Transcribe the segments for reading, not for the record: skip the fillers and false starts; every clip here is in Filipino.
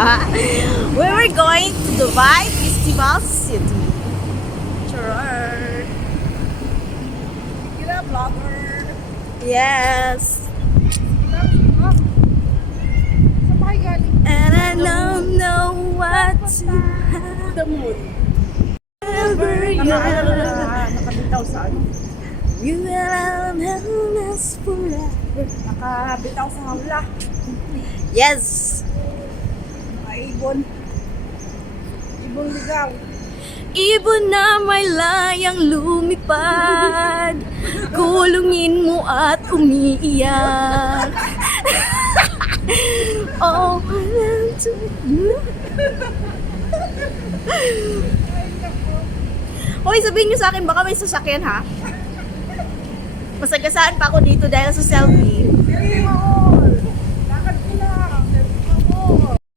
We were going to Dubai Festival City. Sure. You're a vlogger. Yes. Saan ba kayo galing? And I don't know what to The moon. ever Nakabitaw sa ano? You and I last forever. Nakabitaw sa hawla. Yes. Ibon. Ibon ligaw. Ibon na may layang lumipad, kulungin mo at umiiyak. Oh, I want to. Hoy, sabihin niyo sa akin, baka may sasakyan ha? Masagasaan pa ako dito dahil sa selfie. Lakad ko lang.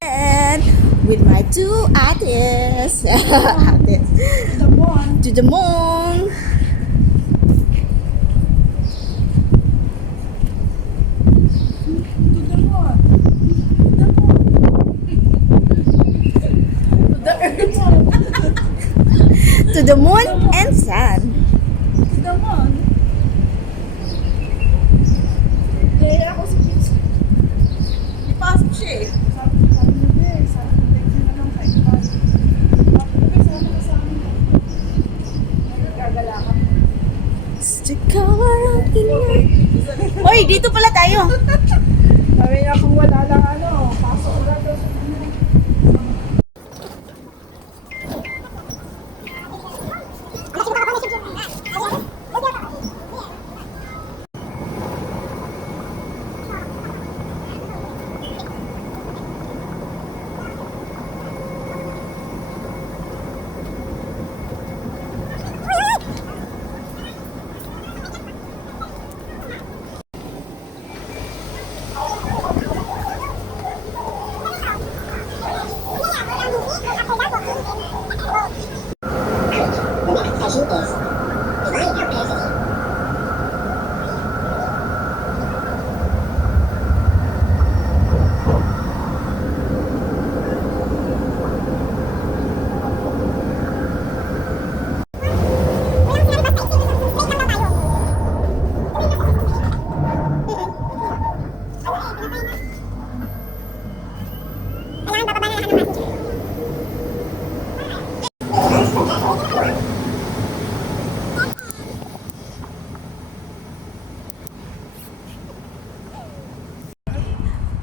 And with my two artists. Artists. The moon. To the moon. To the moon. To the moon and sun. To the moon. Kaya ako si Pitch. Ipasok siya eh. Sabi niya, sabi niya na lang sa iba. Sabi niya, sabi ka sa amin. Gagala ka. Hoy, dito pala tayo. Sabi niya kung wala lang ano, pasok ulit daw sa inyo.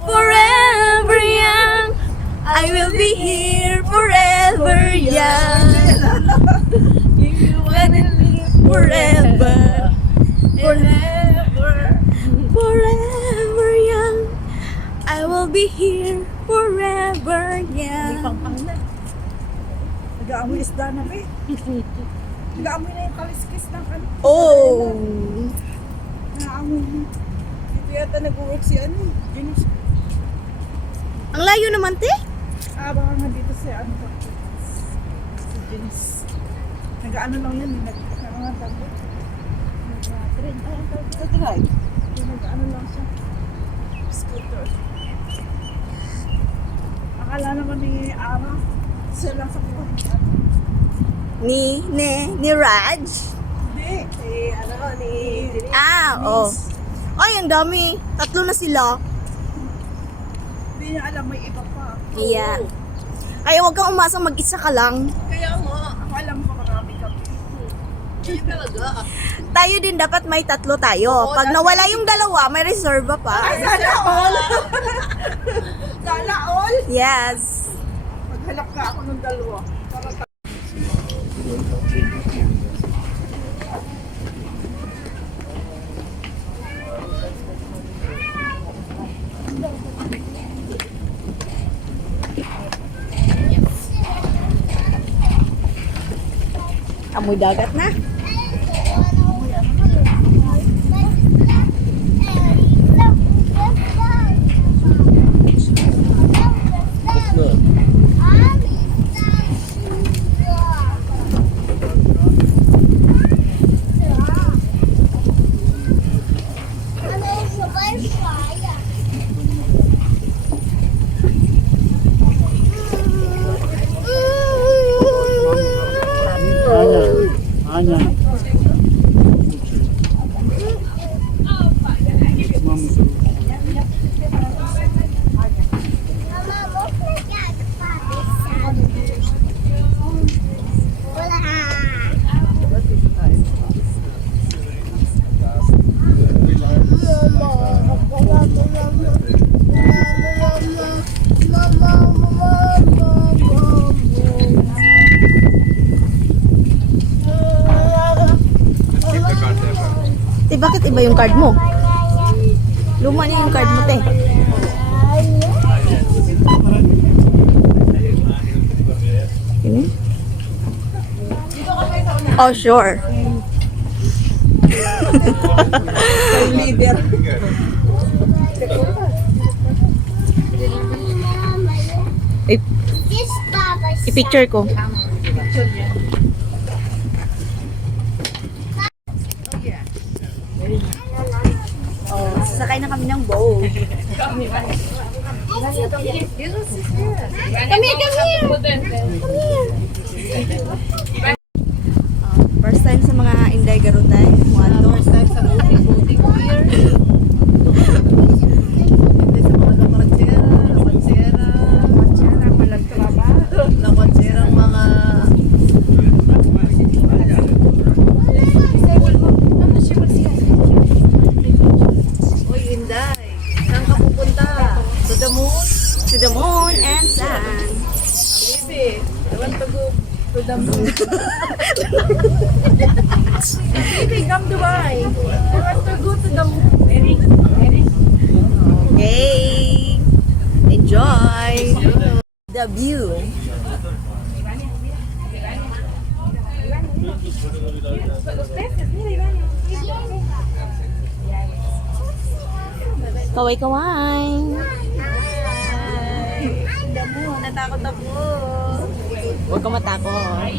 Forever young, I will be here forever young. You wanna live forever, forever, forever young. I will be here forever young. Pang na. Nag-aamoy isda na ba eh. Nag-aamoy na yung kaliskis ng ano. Oh, Nag-aamoy na. Dito yata nag-work si ano. Janice. ang layo naman te. Baka nga dito si ano ba. Si Janice. Nag-ano lang yan. Nag-ano Nag-train. Sa drive. Nag-ano lang siya. Scooter. Akala naman ni Ara. Siya lang sa kuha. Ni Raj. Hindi. Ni Oh. Ay, ang dami. 3 na sila. Hindi niya alam, may iba pa. Yeah. Kaya huwag kang umasang mag-isa ka lang. Kaya nga, ako alam ko marami kami. Hindi talaga. Tayo din dapat may 3 tayo. Pag nawala yung 2, may reserva pa. Ay, sana all! Sana all! Yes. Maghalap ka ako ng 2. Para Amoy dagat na. Te, bakit iba yung card mo? Luma na yung card mo, te. Ini? Oh, sure. Leader. I-picture ko. Oh, sasakay na kami ng boat. Come here. First time sa mga Inday Garutay. First time sa boating here. Hindi sa mga lakotsera, walang trabaho. Lakotsera mga... Uy, Inday. Saan ka pupunta? To the moon? To the moon and sun. Baby, I want to go to the moon. Baby, come Dubai. I want to go to the moon. Okay. Enjoy the view. Kaway-kaway. Damo, natakot ako. Huwag ka matakot.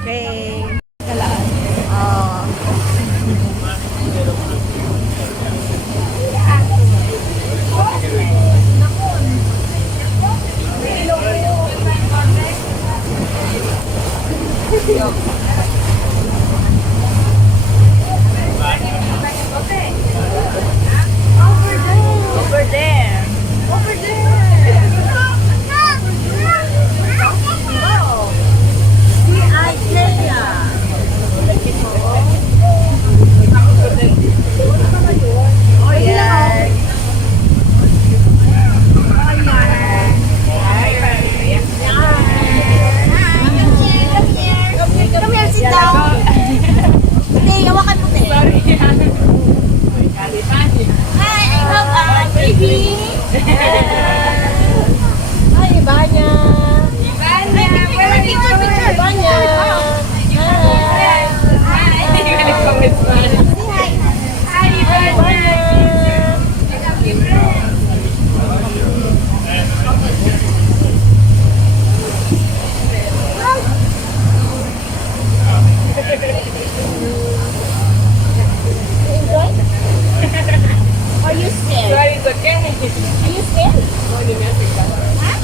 Okay. Kalaan. Oh. Over there. Over there. Oh. I Kenya. Oh yeah. Come here, sit down. Te, hawakan mo, te. Hi, I have a baby. Hi, Ibanya. Picture. Ibanya. Are you scared? Sorry, it's okay. Are you scared?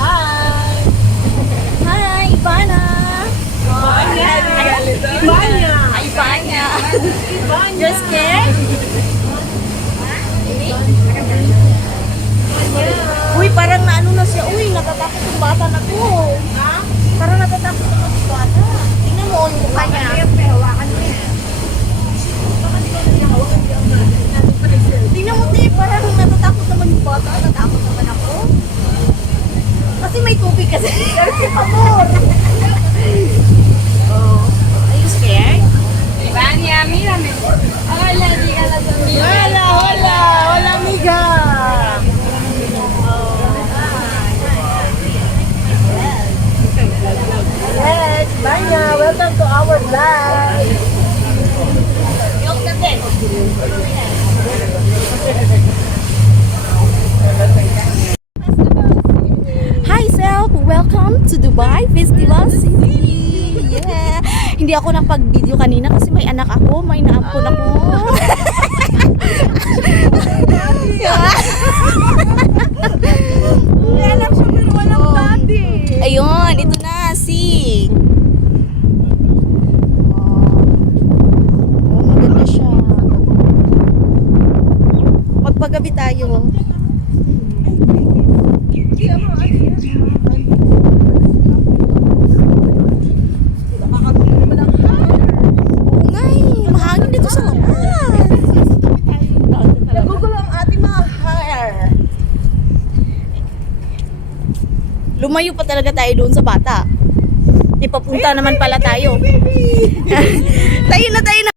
Hi. Hi, Ivana. Ivana. You're scared? Uy, parang naano na siya. Uy, natatakot yung bata na to. Parang natatakot naman yung bata. Tingnan mo, yung mukha niya. Tingnan mo, te, parang natatakot naman yung bata. Natakot naman ako. Kasi may tubig kasi. Kasi pamor. Oh. Are you scared? Vania, mírame. Hola, dígala a mi Hola, amiga. Yes, Vanya, welcome to our vlog. Yung natin. Hi, Self. Welcome to Dubai Festival City. Yeah. Hindi ako napag-video kanina kasi may anak ako, may naampon ako. May anak siya pero walang daddy. Ayun, ito na si. Oh, maganda siya. Magpagabi tayo. Oo nga eh, mahangin dito sa labas. Nagugulo ang ating mga hair. Lumayo pa talaga tayo doon sa bata. Ipapunta naman pala tayo. Tayo na.